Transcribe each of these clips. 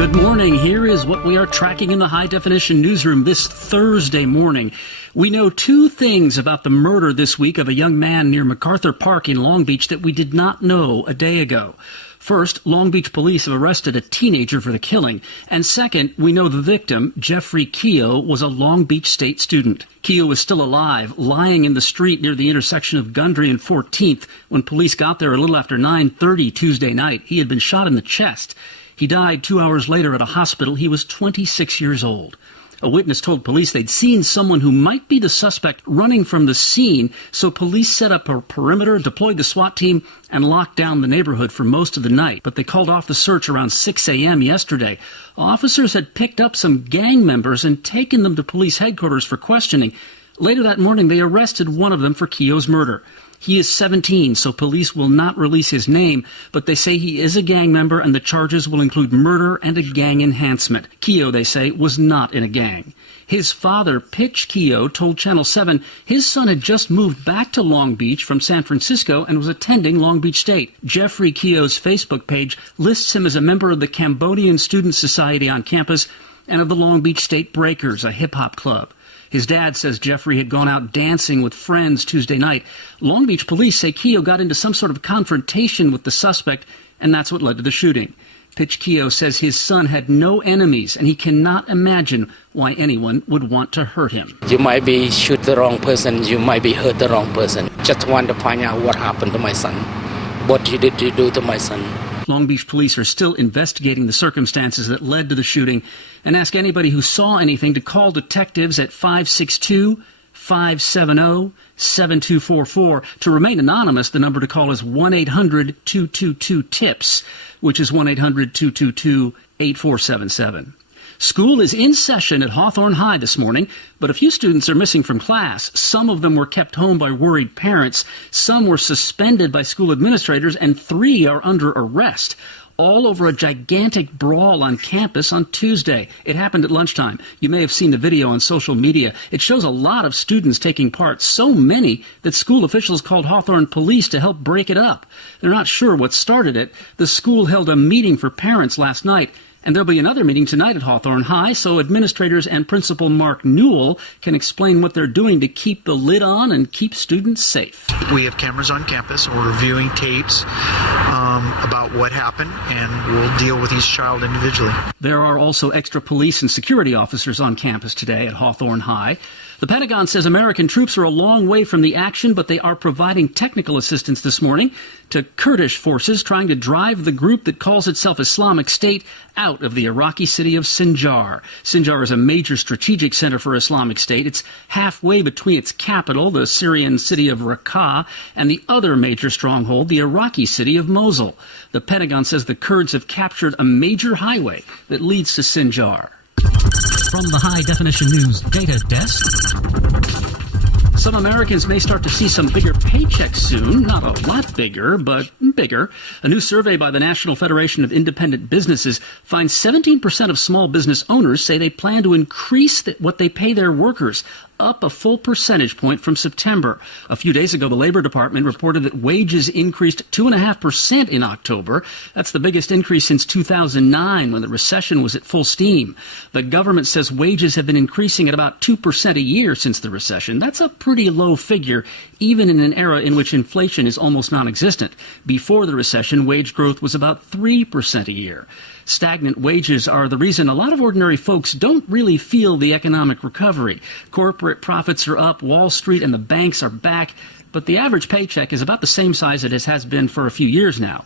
Good morning. Here is what we are tracking in the High Definition newsroom this Thursday morning. We know two things about the murder this week of a young man near MacArthur Park in Long Beach that we did not know a day ago. First, Long Beach police have arrested a teenager for the killing. And second, we know the victim, Jeffrey Keogh, was a Long Beach State student. Keogh was still alive, lying in the street near the intersection of Gundry and 14th when police got there a little after 9:30 Tuesday night. He had been shot in the chest. He died 2 hours later at a hospital. He was 26 years old. A witness told police they'd seen someone who might be the suspect running from the scene, so police set up a perimeter, deployed the SWAT team, and locked down the neighborhood for most of the night. But they called off the search around 6 a.m. yesterday. Officers had picked up some gang members and taken them to police headquarters for questioning. Later that morning, they arrested one of them for Keogh's murder. He is 17, so police will not release his name, but they say he is a gang member and the charges will include murder and a gang enhancement. Keogh, they say, was not in a gang. His father, Pitch Keogh, told Channel 7 his son had just moved back to Long Beach from San Francisco and was attending Long Beach State. Jeffrey Keogh's Facebook page lists him as a member of the Cambodian Student Society on campus and of the Long Beach State Breakers, a hip-hop club. His dad says Jeffrey had gone out dancing with friends Tuesday night. Long Beach police say Keogh got into some sort of confrontation with the suspect, and that's what led to the shooting. Pitch Keogh says his son had no enemies, and he cannot imagine why anyone would want to hurt him. You might be shoot the wrong person, you might be hurt the wrong person. Just want to find out what happened to my son. What did you do to my son? Long Beach police are still investigating the circumstances that led to the shooting and ask anybody who saw anything to call detectives at 562-570-7244. To remain anonymous, the number to call is 1-800-222-TIPS, which is 1-800-222-8477. School is in session at Hawthorne High this morning, but a few students are missing from class. Some of them were kept home by worried parents. Some were suspended by school administrators, and 3 are under arrest, all over a gigantic brawl on campus on Tuesday. It happened at lunchtime. You may have seen the video on social media. It shows a lot of students taking part, so many that school officials called Hawthorne police to help break it up. They're not sure what started it. The school held a meeting for parents last night, and there'll be another meeting tonight at Hawthorne High, so administrators and Principal Mark Newell can explain what they're doing to keep the lid on and keep students safe. We have cameras on campus, and we're reviewing tapes about what happened, and we'll deal with each child individually. There are also extra police and security officers on campus today at Hawthorne High. The Pentagon says American troops are a long way from the action, but they are providing technical assistance this morning to Kurdish forces trying to drive the group that calls itself Islamic State out of the Iraqi city of Sinjar. Sinjar is a major strategic center for Islamic State. It's halfway between its capital, the Syrian city of Raqqa, and the other major stronghold, the Iraqi city of Mosul. The Pentagon says the Kurds have captured a major highway that leads to Sinjar. From the High Definition News Data Desk, some Americans may start to see some bigger paychecks soon. Not a lot bigger, but bigger. A new survey by the National Federation of Independent Businesses finds 17% of small business owners say they plan to increase what they pay their workers, up a full percentage point from September. A few days ago, the Labor Department reported that wages increased 2.5% in October. That's the biggest increase since 2009, when the recession was at full steam. The government says wages have been increasing at about 2% a year since the recession. That's a pretty low figure, even in an era in which inflation is almost non-existent. Before the recession, wage growth was about 3% a year. Stagnant wages are the reason a lot of ordinary folks don't really feel the economic recovery. Corporate profits are up, Wall Street and the banks are back, but the average paycheck is about the same size it has been for a few years now.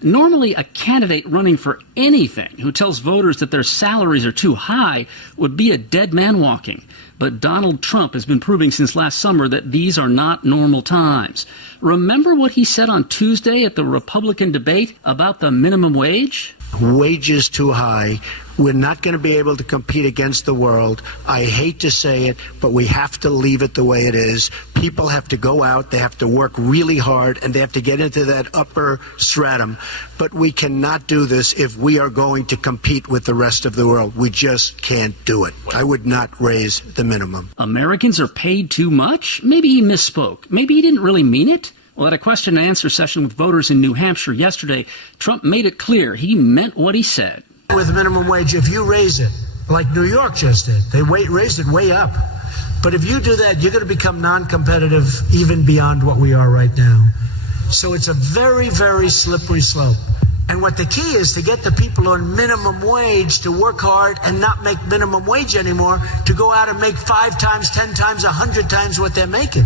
Normally, a candidate running for anything who tells voters that their salaries are too high would be a dead man walking. But Donald Trump has been proving since last summer that these are not normal times. Remember what he said on Tuesday at the Republican debate about the minimum wage? Wages too high. We're not going to be able to compete against the world. I hate to say it, but we have to leave it the way it is. People have to go out, they have to work really hard, and they have to get into that upper stratum. But we cannot do this if we are going to compete with the rest of the world. We just can't do it. I would not raise the minimum. Americans are paid too much? Maybe he misspoke. Maybe he didn't really mean it. Well, at a question and answer session with voters in New Hampshire yesterday, Trump made it clear he meant what he said. with minimum wage if you raise it, like New York just did. They raised it way up. But if you do that, you're going to become non-competitive even beyond what we are right now. So it's a very, very slippery slope. And what the key is to get the people on minimum wage to work hard and not make minimum wage anymore, to go out and make 5 times, 10 times, 100 times what they're making.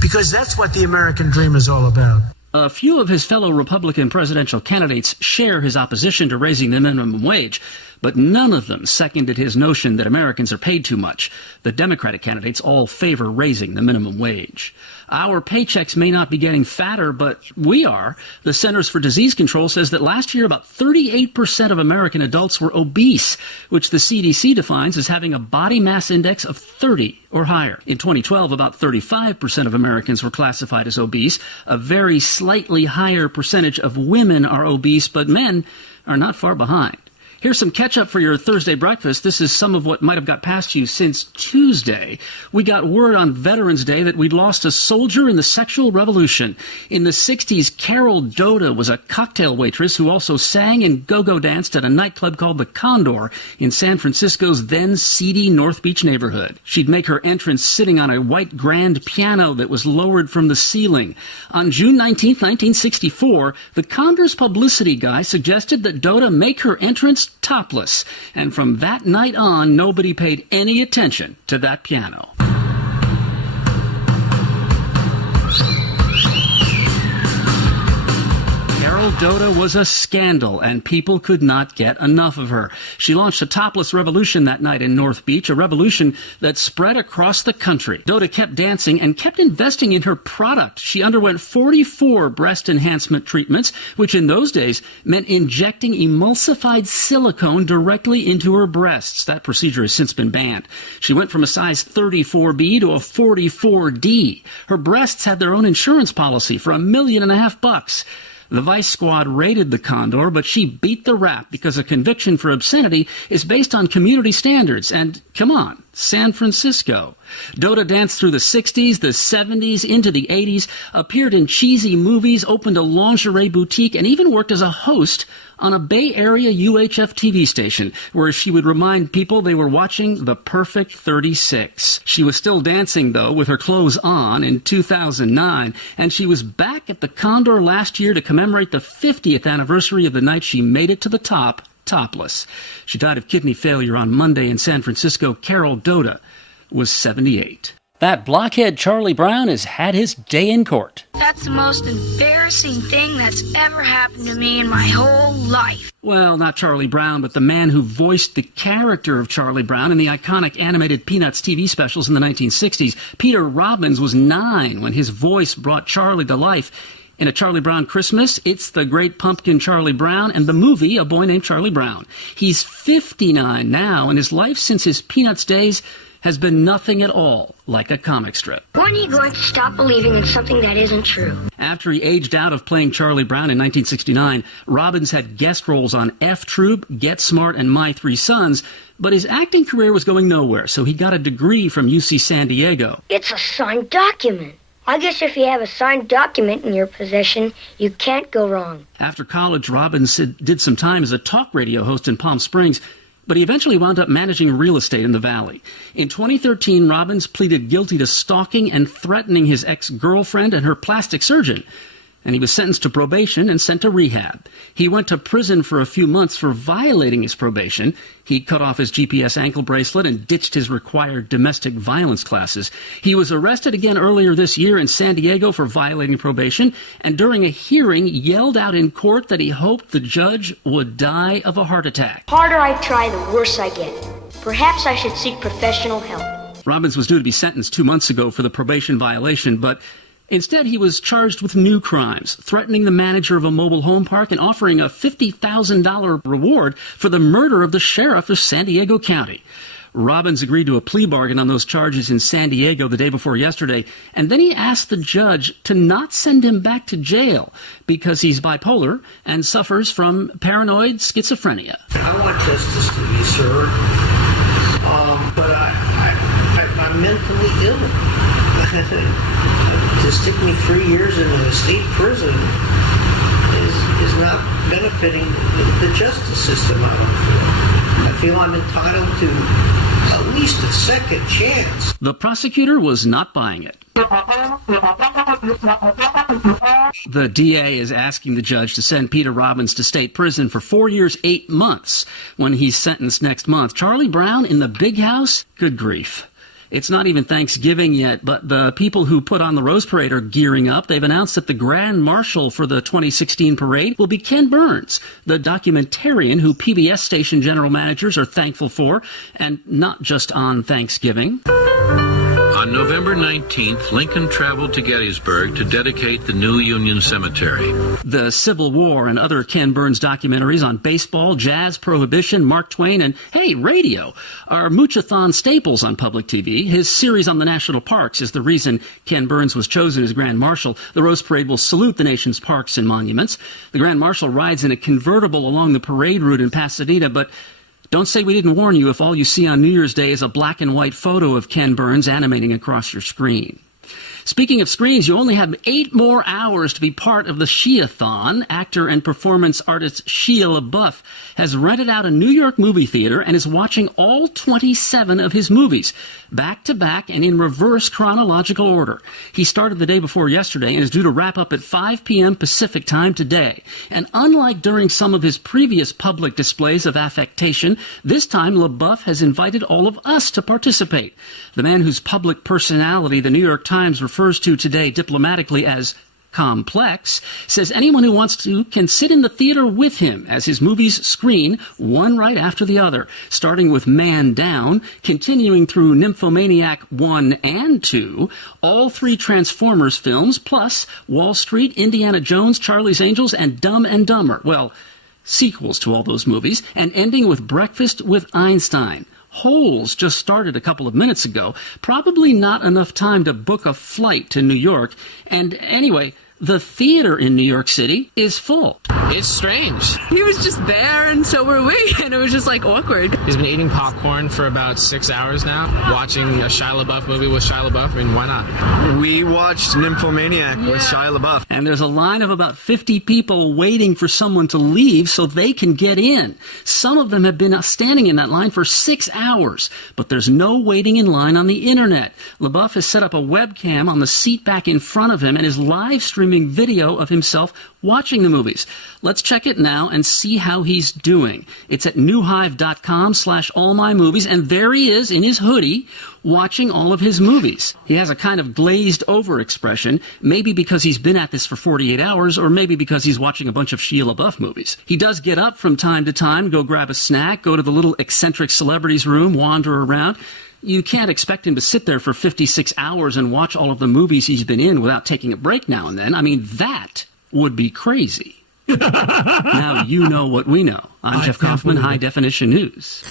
Because that's what the American dream is all about. A few of his fellow Republican presidential candidates share his opposition to raising the minimum wage, but none of them seconded his notion that Americans are paid too much. The Democratic candidates all favor raising the minimum wage. Our paychecks may not be getting fatter, but we are. The Centers for Disease Control says that last year about 38% of American adults were obese, which the CDC defines as having a body mass index of 30 or higher. In 2012, about 35% of Americans were classified as obese. A very slightly higher percentage of women are obese, but men are not far behind. Here's some catch-up for your Thursday breakfast. This is some of what might have got past you since Tuesday. We got word on Veterans Day that we'd lost a soldier in the sexual revolution. In the 60s, Carol Doda was a cocktail waitress who also sang and go-go danced at a nightclub called the Condor in San Francisco's then seedy North Beach neighborhood. She'd make her entrance sitting on a white grand piano that was lowered from the ceiling. On June 19, 1964, the Condor's publicity guy suggested that Doda make her entrance topless, and from that night on, nobody paid any attention to that piano. Carol Doda was a scandal, and people could not get enough of her. She launched a topless revolution that night in North Beach, a revolution that spread across the country. Doda kept dancing and kept investing in her product. She underwent 44 breast enhancement treatments, which in those days meant injecting emulsified silicone directly into her breasts. That procedure has since been banned. She went from a size 34B to a 44D. Her breasts had their own insurance policy for $1.5 million. The Vice Squad raided the Condor, but she beat the rap because a conviction for obscenity is based on community standards. And, come on, San Francisco. Doda danced through the 60s, the 70s, into the 80s, appeared in cheesy movies, opened a lingerie boutique, and even worked as a host on a Bay Area UHF TV station, where she would remind people they were watching The Perfect 36. She was still dancing, though, with her clothes on in 2009, and she was back at the Condor last year to commemorate the 50th anniversary of the night she made it to the top, topless. She died of kidney failure on Monday in San Francisco. Carol Doda was 78. That blockhead Charlie Brown has had his day in court. That's the most embarrassing thing that's ever happened to me in my whole life. Well, not Charlie Brown, but the man who voiced the character of Charlie Brown in the iconic animated Peanuts TV specials in the 1960s. Peter Robbins was 9 when his voice brought Charlie to life. In A Charlie Brown Christmas, It's the Great Pumpkin Charlie Brown, and the movie A Boy Named Charlie Brown. He's 59 now, and his life since his Peanuts days has been nothing at all like a comic strip. When are you going to stop believing in something that isn't true? After he aged out of playing Charlie Brown in 1969, Robbins had guest roles on F Troop, Get Smart, and My Three Sons, but his acting career was going nowhere, so he got a degree from UC San Diego. It's a signed document. I guess if you have a signed document in your possession, you can't go wrong. After college, Robbins did some time as a talk radio host in Palm Springs, but he eventually wound up managing real estate in the Valley. In 2013, Robbins pleaded guilty to stalking and threatening his ex-girlfriend and her plastic surgeon, and he was sentenced to probation and sent to rehab. He went to prison for a few months for violating his probation. He cut off his GPS ankle bracelet and ditched his required domestic violence classes. He was arrested again earlier this year in San Diego for violating probation, and during a hearing yelled out in court that he hoped the judge would die of a heart attack. The harder I try, the worse I get. Perhaps I should seek professional help. Robbins was due to be sentenced 2 months ago for the probation violation, but instead, he was charged with new crimes, threatening the manager of a mobile home park and offering a $50,000 reward for the murder of the sheriff of San Diego County. Robbins agreed to a plea bargain on those charges in San Diego the day before yesterday, and then he asked the judge to not send him back to jail because he's bipolar and suffers from paranoid schizophrenia. I want justice to be served, but I'm mentally ill. To stick me 3 years in a state prison is not benefiting the justice system, I don't feel. I feel I'm entitled to at least a second chance. The prosecutor was not buying it. The DA is asking the judge to send Peter Robbins to state prison for 4 years, 8 months when he's sentenced next month. Charlie Brown in the big house? Good grief. It's not even Thanksgiving yet, but the people who put on the Rose Parade are gearing up. They've announced that the Grand Marshal for the 2016 parade will be Ken Burns, the documentarian who PBS station general managers are thankful for, and not just on Thanksgiving. On November 19th, Lincoln traveled to Gettysburg to dedicate the new Union Cemetery. The Civil War and other Ken Burns documentaries on baseball, jazz, prohibition, Mark Twain, and, hey, radio are Moochathon staples on public TV. His series on the national parks is the reason Ken Burns was chosen as Grand Marshal. The Rose Parade will salute the nation's parks and monuments. The Grand Marshal rides in a convertible along the parade route in Pasadena, but don't say we didn't warn you if all you see on New Year's Day is a black and white photo of Ken Burns animating across your screen. Speaking of screens, you only have 8 more hours to be part of the Shea-thon. Actor and performance artist Shia LaBeouf has rented out a New York movie theater and is watching all 27 of his movies, back to back and in reverse chronological order. He started the day before yesterday and is due to wrap up at 5 p.m. Pacific time today. And unlike during some of his previous public displays of affectation, this time LaBeouf has invited all of us to participate. The man whose public personality the New York Times refers to today diplomatically as complex, says anyone who wants to can sit in the theater with him as his movies screen one right after the other, starting with Man Down, continuing through Nymphomaniac 1 and 2, all 3 Transformers films, plus Wall Street, Indiana Jones, Charlie's Angels, and Dumb and Dumber. Well, sequels to all those movies, and ending with Breakfast with Einstein. Holes just started a couple of minutes ago. Probably not enough time to book a flight to New York. And anyway, the theater in New York City is full. It's strange. He was just there, and so were we, and it was just like awkward. He's been eating popcorn for about 6 hours now, watching a Shia LaBeouf movie with Shia LaBeouf. I mean, why not? We watched Nymphomaniac with Shia LaBeouf. And there's a line of about 50 people waiting for someone to leave so they can get in. Some of them have been standing in that line for 6 hours, but there's no waiting in line on the internet. LaBeouf has set up a webcam on the seat back in front of him and is live streaming video of himself watching the movies. Let's check it now and see how he's doing. It's at newhive.com/allmymovies, and there he is in his hoodie watching all of his movies. He has a kind of glazed over expression, maybe because he's been at this for 48 hours, or maybe because he's watching a bunch of Shia LaBeouf movies. He does get up from time to time, go grab a snack, go to the little eccentric celebrities room, wander around. You can't expect him to sit there for 56 hours and watch all of the movies he's been in without taking a break now and then. I mean, that would be crazy. Now you know what we know. I'm Jeff Kaufman, High Definition News.